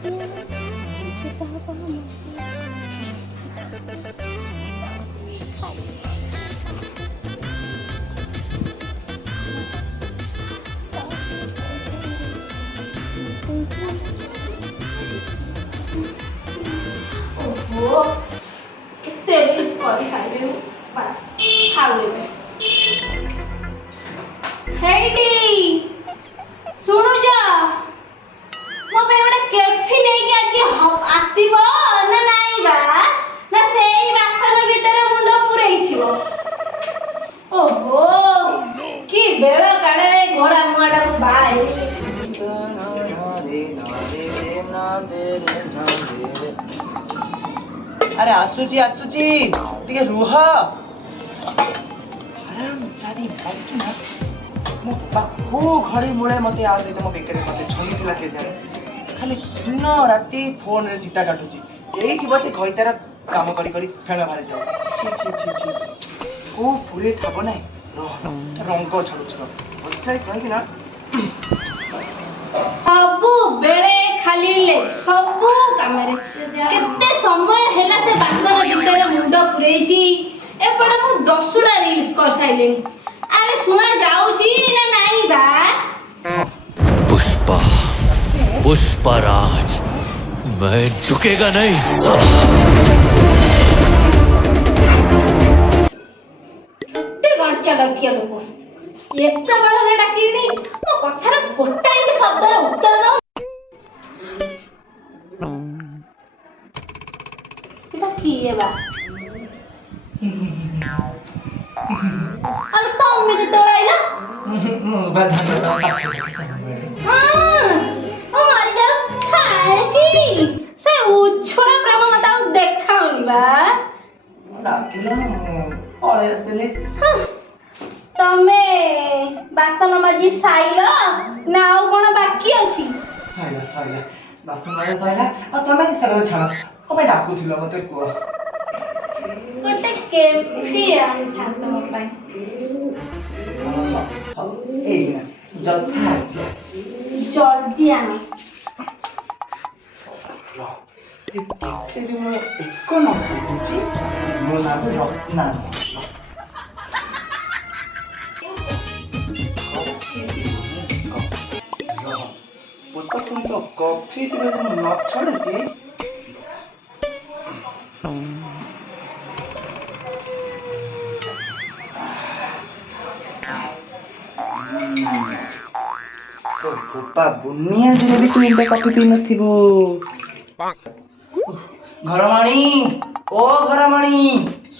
ओहो कितने रील्स कर साइलेंट बस खाओ ले हेडी सुनो जा मो पे बड़ा कैफे नहीं के आज आतीबो ना नाही बा ना सेई बासन भीतर मुंड पुरई थिबो ओहो की बेळ काढे घोडा मुआडा को बाई अरे आसुची टिके रुह आराम जानी बाइक ना मो बापू घड़ी मुळे मते आ दे मो बेकरे मते छली दिला के जाने खाली दिन राती फोन रे चिता काटुची एठी बसे खइतार काम करी करी फेण मारे जाऊ छी को फुले ठाबो नाही रंग छाडुछ बच्चा कहि ना सबु बेले खाली ले सबु कामरे केते समय हैला से बासन भीतर मुंड पुरेची एपडे मु 10टा रील्स कर साइलेनी अरे सुना जाउची ना नाही बा पुष्पराज मैं झुकेगा नहीं ते गंचा लगिया लोक एत्ता बळले डाकिनी मो कथार गोटाई भी शब्दर उत्तर दाও এটা কি এবা আর তুমি কে তোড়াইলা আরে যাও খাইছি সে উছড়া প্রেম মত আউ দেখাউনি বা ডাকিলা পড়ে আসলে तमे बासन माजी साइल ना आउ कोन बाकी अछि साइला बासन मारे साइला आ तमे सगळ छाड़ कमे डाकू थिलो मते को गोटे केफी आनी था तुम पाई ए ना जल्दी आना केफे दिनो एको न दिछि मो नाम रत्ना तो कॉफी पीने से न छोड़े जी तो गोपा बुनिया दिने भी तू इनका कॉफी पी नथिबो घरमाणी ओ घरमाणी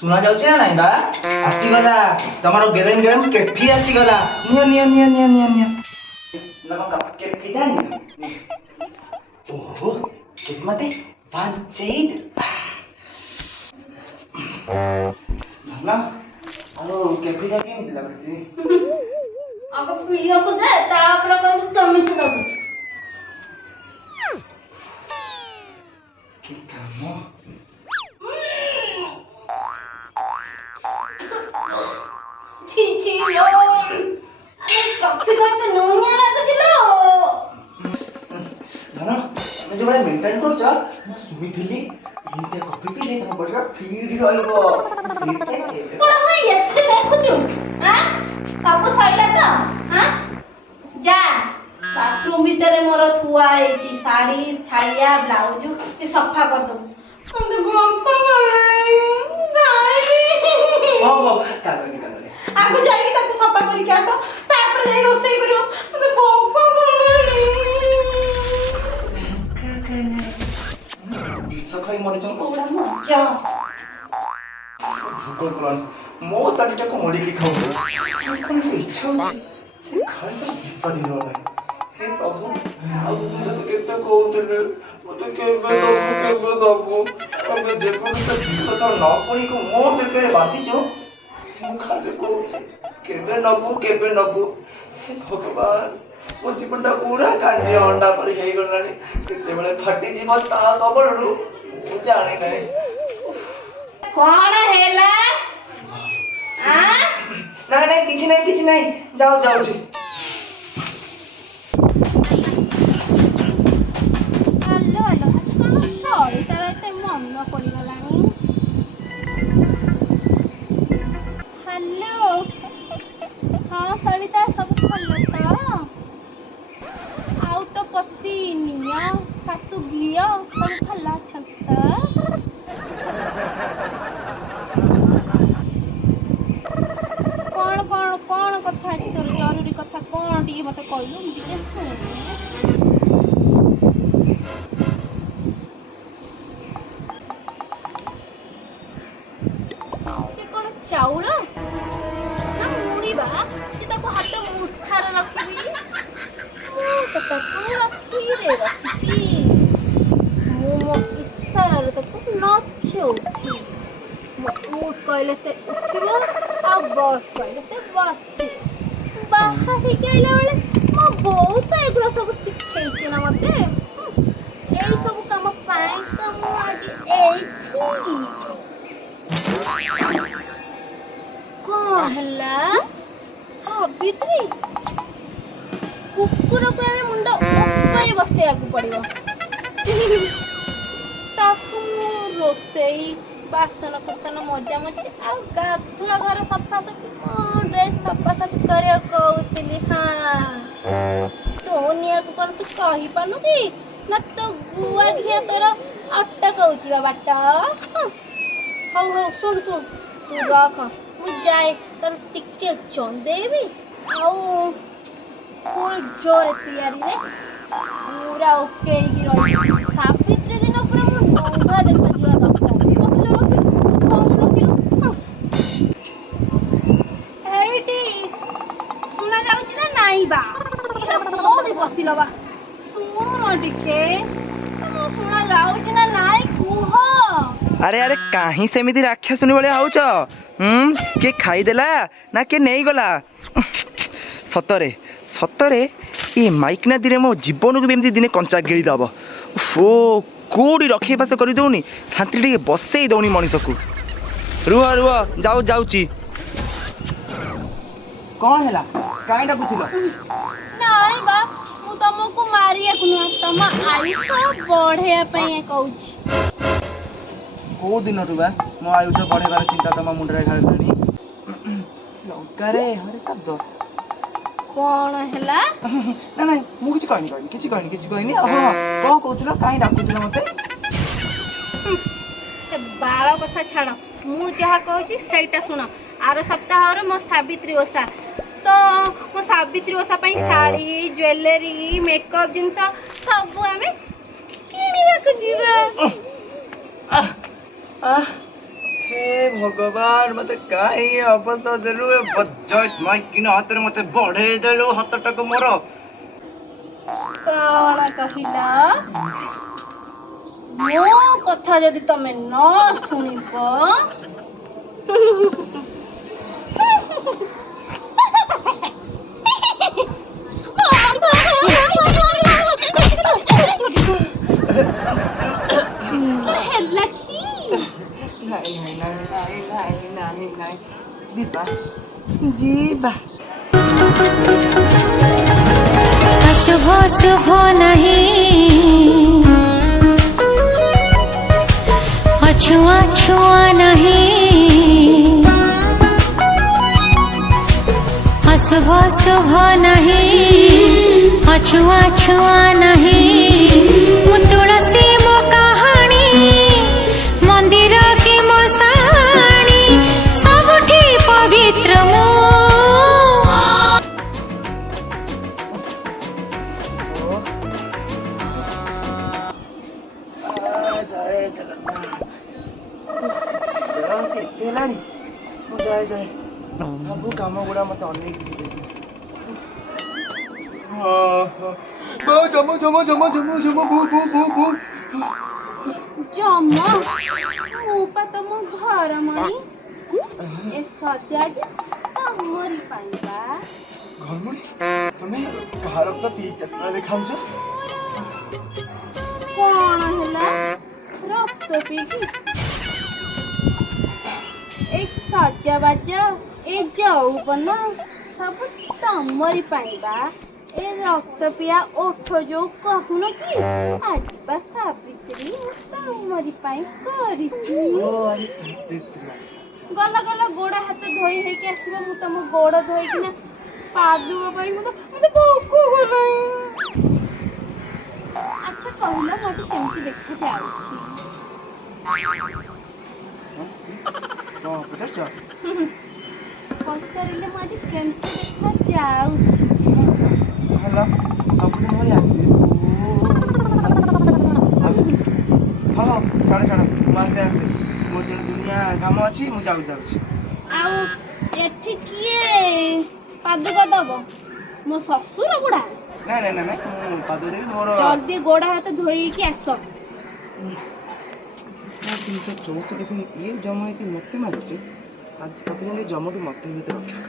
सुना जाउछे ना नाही बा आसी गला तमारो गेरेन गेरेन केफी आसी गला निया नमक केफी दानी ओहो कितमते पंचायत ना आलो केफी का केम लागछि अब वीडियो को दे तापर कहू तमे तो लागछ कि कामो छी लो अरे कॉफी करते नोनिया लागथिलो ना मैं जो बड़ा मेंटेन कर जा मैं सुबह थिली इनते कॉफी पी ले तम बड़ा फीड रहइबो कोन मैं एते देखुछु हां सब सइला तो हां जा बाथरूम भीतर मोर थुआ आइची साड़ी छाया ब्लाउज ये सफा कर दो हम भंका हो कागनी आगु जाई ताको सफा करी के आसो तापर जाई रोसई करियो मते भंका विश्व खाई मरि जम ओड़ा मजा भूख कलन मो ताटीटा को मोड़ी के खाऊ कोन इच्छा होची से खाई तो विश्व दिन होय हे प्रभु आ तुम केते कहउतले मते केबे दबु अबे जेको तो विश्व तो न पड़ी को मो बेकरे बाती छो मो खाले को केबे नबु भगवान मो जीवनटा पूरा काजी अंडा पड़ी गई गलानी केते बेले फटी जीव ता कबळरू मो जाने नै कोन हेला आ नहीं किछि नहीं जाओ जी हेलो सुघिया पंखा छत्ता कौन कथा अछि तोर जरूरी कथा कौन टिके मते कहलु हम टिके सुने से कौन चाउल ना मुड़ी बा कि ताको हाथ मुठार रखिबी तो ताको रखिरे रखिची मो इशारा तो नचौची उठ कहले से उठिबो आ बस कहले से बस बाहरी गेला बेले मो बहुत एगुला सब शिखैछि ना मते एई सब काम पाई त मु आज एछि कहला सावित्री कुकुर को हमें मुंड ऊपर बसेयाकू पड़िबो ताकू रोसेई बासन कुसन मजा मजी आ गाधुआ घर सफा सफी ड्रेस सफा सफी करे कहूली हाँ तो निया को कौन तू कही पानु कि ना तो गुआ घिया तोर अटकौची बाट हौ हौ सुन सुन तू रख मु जाए तोर टिके चंदेबी आउ पूरा जोर तैयारी रे पूरा ओके की रही सावित्री दिन पूरा मु नंगा देखा जिवा दरकार सुना जाउची ना नाई बा कोडी बसिलो बा सुनो न टिके तुम सुना जाउची ना नाई कुह अरे अरे काहे सेमिति राक्षसुनी भलिया होउछ के खाई देला ना के नहीं गला सतरे सतरे ये माइकना दिने मो जीवन को भी एमती दिने कंचा गिली दब ओ कोडी रखे पास कर दउनी शांति टिके बसई दउनी मनीष को रुह रुह जाऊ जाउची कौन हैला काई डाकुथिलो नाई बा मु तुमको मारिया कुनु तम आयुष बढ़े पई कहूची को दिन रुबा मो आयुष बढ़ेबार चिंता तम मुंडरे घालतानी लंकारे हरे शब्द कौन हैला ना ना मु किछि कहनी हां को कहथिलो काई डाकुथिलो मते से बाळ कथा छाड़ मु जहा कहूची सेटा सुन आरो सप्ताह रे मो सावित्री ओसा तो मो सावित्री ओसा पई साड़ी ज्वेलरी मेकअप जिंस सब हमें किनिबा को जीवा हे भगवान मते काई अवसर देलु ए बजट माइक किन हाथ रे मते बढ़े देलु हाथ टक मोर कौन कहिला मो कथा जदि तमे न सुनिब हेला की नहीं जीबा जीबा शुभ शुभ नहीं अछुआ छुआ नहीं अशुभ शुभ नहीं अछुआ छुआ नहीं मु तुलसी मो कहानी मंदिर की मसाणी सबठी पवित्र मु जाए जाए सब काम गुड़ा मत अनेक जमो जमो जमो जमो जमो भू भू भू भू जमा मुपा तम घर मई ए सजाज तमरी पाइबा घरमुड़ी तुम्हें भारत तो पी चक्कर दिखाऊ छ कौन हैला रक्त पीकी एक सजा बाजा ए जाऊ बना सब तमरी पाइबा ए रक्त पिया ओठ जो कहून कि आज बा सावित्री तमरी पाई करिछि अरे सावित्री गला गला गोड़ हाथ धोई है कि आसीबो मु तम गोड़ धोई कि ना पादुआ पाई मु तो भोको गला अच्छा କହିଲ ମୋତେ କେମିତି ଦେଖାଯାଉଛି? କଣ ପଚାରୁଛ? ପଚାରିଲେ ମୁଁ ଆଜି କେମିତି ଦେଖାଯାଉଛି? ଭଲ ସବୁଦିନ ଭଳି ଆଜି ହଁ ଛାଡ଼ ଛାଡ଼ ମୁଁ ଆସେ ମୋର ଜଣେ ଦୁନିଆ କାମ ଅଛି ମୁଁ ଯାଉଛି। ଆଉ ଏଠି କିଏ ପାଦୁକ ଦବ? ମୋ ଶ୍ୱଶୁର ବୁଢା? ନାଇଁ ମୁଁ ପାଦ ଦେବି ମୋର ଜଲ୍ଦି ଗୋଡ଼ ହାତ ଧୋଇକି ଆସ। 364 ଦିନ ଇଏ ଜମ ହେଇକି ମତେ ମାରୁଛି ଆଜି ସବୁଦିନ ଜମଠୁ ମତେ ଭିତରେ ରକ୍ଷା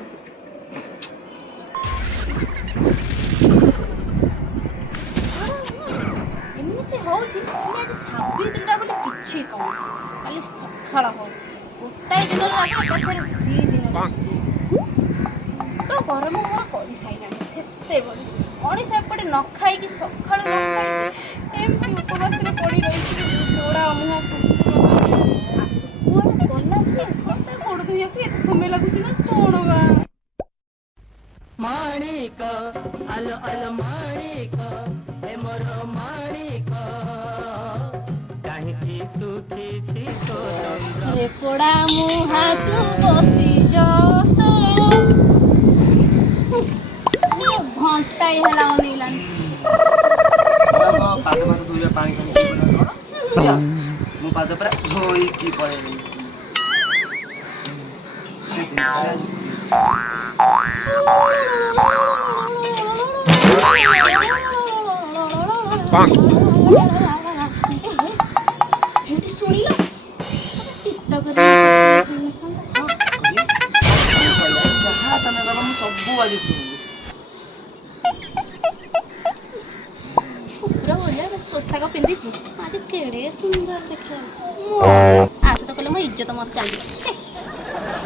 ଏମିତି ହଉଛି ଆଜି ସାବିତ୍ରୀଟା ବୋଲି କିଛି କହୁନି। କାଲି ସକାଳ ହଉ ଗୋଟାଏ ଦିନରେ ଏକାଥରେ 2 ଦିନ ରହୁଛି। ଗରମ ମୋର କରିସାରିଲାଣି ସେତେବେଳେ ମଣିଷ ଏପଟେ ନ ଖାଇକି ସକାଳୁ ନ ଖାଇକି ଏମିତି ଉପବାସରେ ପଡ଼ି ରହିଛି। ଗୋଡ଼ା ମୁହଁ କୁଆଡ଼େ ଗଲା ସିଏ? ମୋତେ ଗୋଡ଼ ଧୋଇବାକୁ ଏତେ ସମୟ ଲାଗୁଛି ନା କ'ଣ ବା? ମାଣିକ ଆଲୋ ଆଲୋ ମାଣିକ ଏ ମୋର ମାଣିକ କାହିଁକି ଶୁଖିଛି ତୋ ଚନ୍ଦ୍ର ରେ ପୋଡ଼ା ମୁହାଁକୁ ବସି ଯତ ଘଣ୍ଟାଏ ହେଲା ଅନେଇଲାଣି। ପାଦ ଧୋଇବା ପାଣି ମୁଁ ପାଦ ପୁରା ଧୋଇକି ପଳେଇଲି। ଶୁଣିଲ ଯାହା ତମେ କର ମୁଁ ସବୁ ଆଜି ଶୁଣିବି। କୁକୁର ଭଳିଆ ପୋଷାକ ପିନ୍ଧିଛି ଆଜି କେଡ଼େ ସୁନ୍ଦର ଦେଖିବାକୁ। ଆସ ତ କଲେ ମୋ ଇଜ୍ଜତ ମତେ ଚାଲିବ।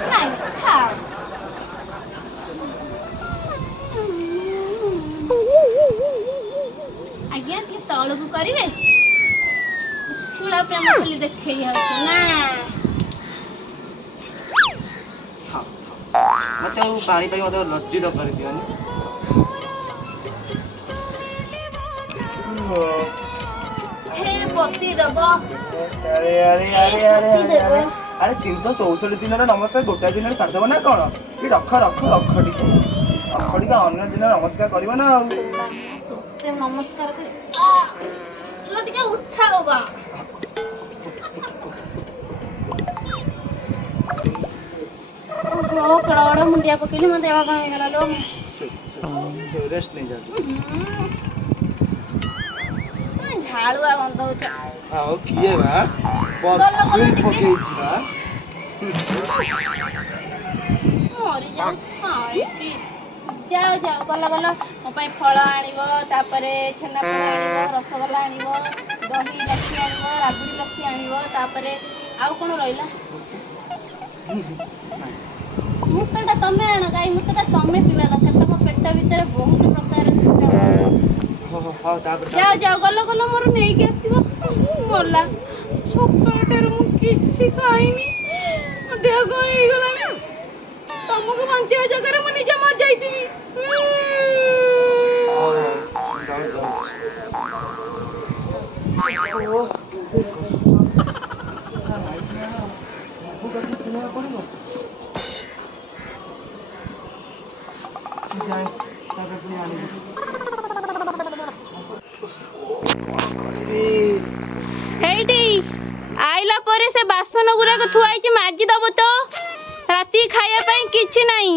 ନାଇଁ ଖାଅ। ଆଜ୍ଞା ଟିକେ ତଳକୁ କରିବେ? ଛୁଳା ପ୍ରେମ ଖାଲି ଦେଖେଇ ଯାଉଛି ନା। ମତେ ଆଉ ପାଣି ପାଇଁ ମତେ ଲଜ୍ଜିତ କରିଦିଅନି। ହେ ପତି ଦବ। ଆରେ 364 ଦିନର ନମସ୍କାର ଗୋଟାଏ ଦିନରେ ସାରିଦେବ ନା କଣ? କି ରଖ ଟିକେ ଅନ୍ୟ ଦିନ ନମସ୍କାର କରିବ ନା ଆଉ। ତୋତେ ନମସ୍କାର କରି ଟିକେ ଉଠାଅ ବା। ଓହୋ କେଡ ବଡ ମୁଣ୍ଡିଆ ପକେଇଲି ମୋ ଦେହ କଣ ହେଇଗଲା ଲୋ। ରେଷ୍ଟ ନେଇଯାଉଛି। ଝାଳୁଆ ଗନ୍ଧ ହଉଛ। ଆଉ କିଏ ବା ପରଫ୍ୟୁମ୍ ପକେଇଛି ବା। ମରିଯାଉ ଥାଇକି। ଯାଅ ଗଲ ମୋ ପାଇଁ ଫଳ ଆଣିବ, ତାପରେ ଛେନାପୋଡ଼ ଆଣିବ, ରସଗୋଲା ଆଣିବ, ଦହି ଲସି ଆଣିବ, ରାବିଡ଼ି ଲସି ଆଣିବ, ତାପରେ ଆଉ କ'ଣ ରହିଲା? ମୁତଟା ତମେ ଆଣ, ଗାଈ ମୁତଟା ତମେ ପିଇବା ଦରକାର। ତମ ପେଟ ଭିତରେ ବହୁତ ପ୍ରକାର ଯାଅ ଗଲ ମୋର ନେଇକି ଆସିବ। ମଲା ସକାଳଟାରୁ ମୁଁ କିଛି ଖାଇନି, ମୋ ଦେହ କ'ଣ ହେଇଗଲାଣି। ତମକୁ ବଞ୍ଚେଇବା ଜାଗାରେ ମୁଁ ନିଜେ ମରି ଯାଇଥିବି। ହେଇଟି ଆଇଲା ପରେ ସେ ବାସନ ଗୁଡାକ ଥୁଆ ହେଇଛି, ମାଜି ଦବ ତ। ରାତି ଖାଇବା ପାଇଁ କିଛି ନାହିଁ।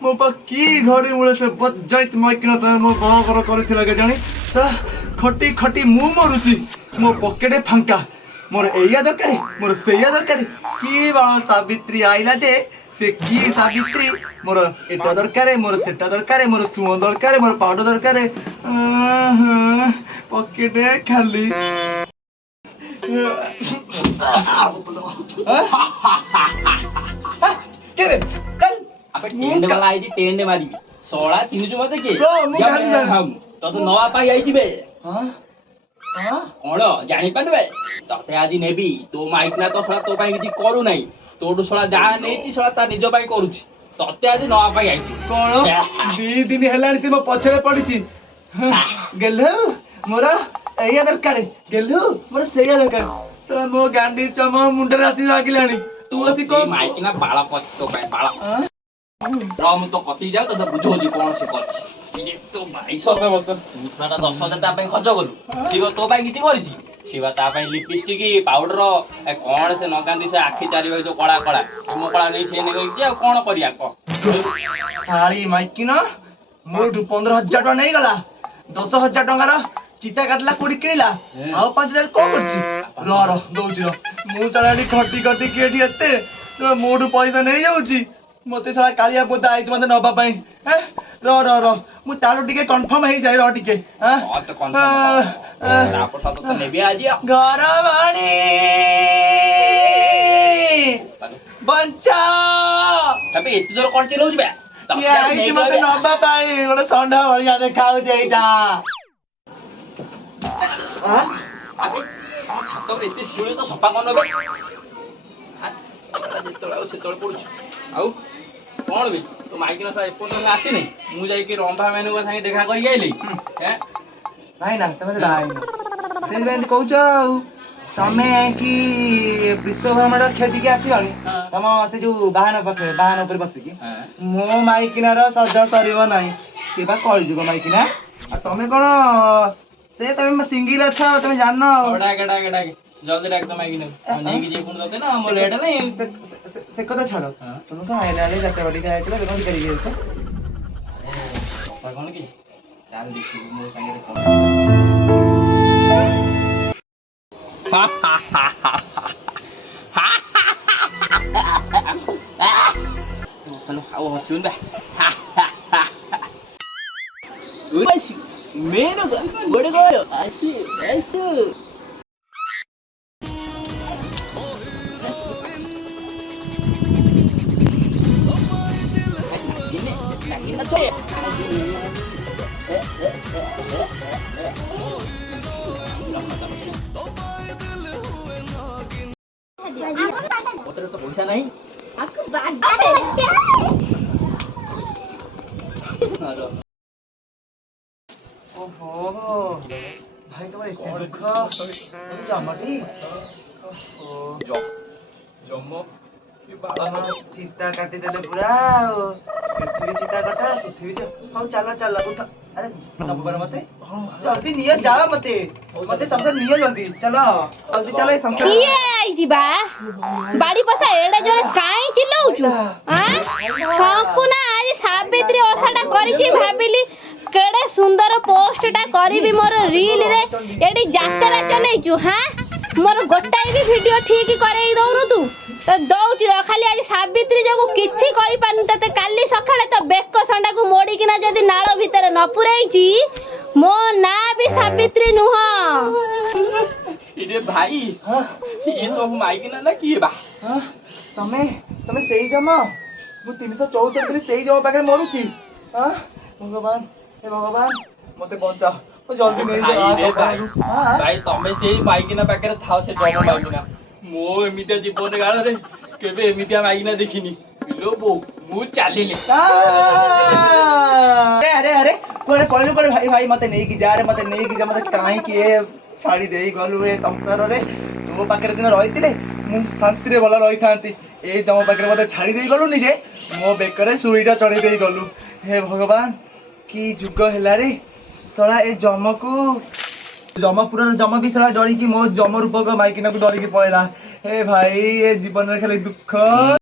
ମୋ ପା କି ଘରେ ମୂଳେ ସେ ବଜାଇତ ମାଇକିନା ସାଙ୍ଗେ ମୋ ବାହାଘର କରିଥିଲା କେଜାଣି। ଖଟି ମୁଁ ମରୁଛି, ମୋ ପକେଟ ଫାଙ୍କା। ମୋର ଏଇଆ ଦରକାର, ମୋର ସେଇଆ ଦରକାର। କି ବାଳ ସାବିତ୍ରୀ ଆଇଲା ଯେ ସେ କି ସାବିତ୍ରୀ, ମୋର ଏଟା ଦରକାର, ମୋର ସେଟା ଦରକାର, ମୋର ସୁଅ ଦରକାର, ମୋର ପାଉଡର ଦରକାର। ପକେଟ ଖାଲି। टेंड वाला आई टेंड मारी सोळा चिनुचु मते के तते नवा पाई आइछि बे कोन जानि पानबे तते आजि नेबी तो माइकना तो फला तो पाई किछि करू नाही ତୋଠୁ ଶଳା ଯାହା ନେଇଛି ଶଳା ତା ନିଜ ପାଇଁ କରୁଛି ତତେ ଆଜି ନବା ପାଇଁ ଆଇଛି କଣ 2 ଦିନ ହେଲାଣି ସେ ମୋ ପଛରେ ପଡିଛି ଗେଲୁ ମୋର ଏଇଆ ଦରକାର ଗେଲୁ ମୋର ସେଇଆ ଦରକାର ଶଳା ମୋ ଗାଣ୍ଡି ଚମ ମୁଣ୍ଡରେ ଆସି ଲାଗିଲାଣି ତୁ ଆସି କଣ ମାଇକିନା ବାଳ କରିଛି ତୋ ପାଇଁ ବାଳ ରହ ମୁଁ ତ କତି ଯାଉ ତତେ ବୁଝଉଛି କଣ ସେ କରିଛି ଇଏ ତୋ ଭାଇ ସତ ବସ 10,000 ତା ପାଇଁ ଖର୍ଚ୍ଚ କଲୁ ସିଏ ତୋ ପାଇଁ କିଛି କରିଛି ସିଏ ତା ପାଇଁ ଲିପଷ୍ଟିକ ପାଉଡର କଣ ସେ ନଗାନ୍ତି ସେ ଆଖି ଚାରିପାଖେ ଯୋଉ କଳା କଳା ମୋ କଳା ନେଇ ସେ ନେଇଛି ଆଉ କଣ କରିବା କହ ଶାଳି ମାଇକିନା ମୋଠୁ 15,000 ଟଙ୍କା ନେଇଗଲା 10,000 ଟଙ୍କାର ଚିତା କାଟିଲା କୋଉଠି କିଣିଲା ଆଉ 5,000 କଣ କରୁଛି ର ଦଉଛି ମୁଁ ତାର ଏଠି ଖଟି ଖଟି କିଏଠି ଏତେ ମୋଠୁ ପଇସା ନେଇଯାଉଛି ମତେ ସାରା କାଳିଆ ପୋତା ଆଇଛି ମତେ ନବା ପାଇଁ ର ମୁଁ ତାର ଟିକେ କନଫର୍ମ ହେଇଯାଏ ର ଟିକେ ନେବି ଆଜି ଘର ବାଣୀ ବଞ୍ଚା ଏତେ ଜୋର କଣ ଚିଲଉଛି ବା ଆଇଛି ମତେ ନବା ପାଇଁ ଗୋଟେ ଷଣ୍ଢ ଭଳିଆ ଦେଖାଉଛି ଏଇଟା ଛାତ ଉପରେ ଏତେ ଶିଉଳି ତ ସଫା କଣ ନେବେ ଯେତେବେଳେ ଆଉ ସେତେବେଳେ ପଡୁଛି ଆଉ କଣ ବେ ତୋ ମାଇକିନା ସାର୍ ଏପର୍ଯ୍ୟନ୍ତ ଆସିନି ମୁଁ ଯାଇକି ରମ୍ଭା ମାନଙ୍କ ସାଙ୍ଗେ ଦେଖା କରିକି ଆଇଲି ନାଇଁ ନା ତମେ ସେଇଥିପାଇଁ ଏମିତି କହୁଛ ଆଉ ତମେ କି ବିଶ୍ୱଭ୍ରମଣ କ୍ଷତିକି ଆସିବନି ତମ ସେ ଯୋଉ ବାହନ ଉପରେ ବସିକି ମୋ ମାଇକିନାର ସଜ ସରିବ ନାହିଁ ସେ ବା କଳିଯୁଗ ମାଇକିନା ଆଉ ତମେ କଣ ସେ ତମେ ସିଙ୍ଗିଲ ଅଛ ତମେ ଜାଣିନ ଜଲ୍ଦି ଡାକ ତୋ ମାଇକିନା ନେଇକି ଯିଏ ପୁଣି ଦତେ ନା ମୋର ଲେଟ୍ ନାହିଁ ସେ କଥା ଛାଡ ତମେ କଣ ଆଇଲା ବେଳେ ଯାତ୍ରା ବାଟିକି ଆଇଥିଲ ଏବେ କଣ କରିକି ଯାଇଛ କଣ କି ଚାଲ ଦେଖିବୁ ମୋ ସାଙ୍ଗରେ କଣ ଆଉ ହସିବୁନି ବା मेरे बड़े गयो ऐसे ऐसे ini tuh तो पैसा नहीं aku badai ओहो भाई तुम्हारे इतने दुख जमटी जम चिता काटी देले पूरा चिता कटा हाँ चलो चलो उठ अरे नबर मते जल्दी नियो जाओ मते मते संसार नियो जल्दी चलो ये संसार किए आई जिबा बाड़ी पसा एडा जोरे काई चिल्लाउछु हां संकु ना आज सावित्री ओसाटा करिछि भाबिली केडे सुंदर पोस्टटा करिवि मोर रील रे एडी जातरा चलेइछु हां मोर गोटाई भी वीडियो ठीक करई दउनु तू तो दउछु र खाली आज सावित्री जगु किछि कहि पानी तते काली सखाळे तो बेक संडा को मोडी किना जदी नाळ भीतर न पुरैछि मो ना भी सावित्री नुह इरे भाई ये तो माइकिना ना की बा तमे तमे सेई जमा मु 364 दिन सेई जमा पाखे मरुछि हां भगवान हे भगवान मते बचा ओ जल्दी नहीं जा भाई तमे सेई माइकिना पाखे थाओ से जमा माइकिना मो एमितिया जीवन गाळ रे केबे एमितिया माइकिना देखिनी लो बो मु चालिले अरे अरे कोड़े कोड़े कोड़े भाई भाई मते नहीं की जा रे मते नहीं की जा मते काहे की ए छाड़ी देई गलु ए संसार रे तुम पाखे दिन रहितिले मु शांति रे भला रहि थांती ए जम पाखे मते छाड़ी देई गलु नि जे मो बेकरे सुईटा चढ़ी देई गलु हे भगवान की जुग हेला रे सळा ए जमकू जमपुर जम भी सला डरी की मो जम रूपक माइकिना को डरी की पळेला हे भाई ए जीवन रे खाली दुख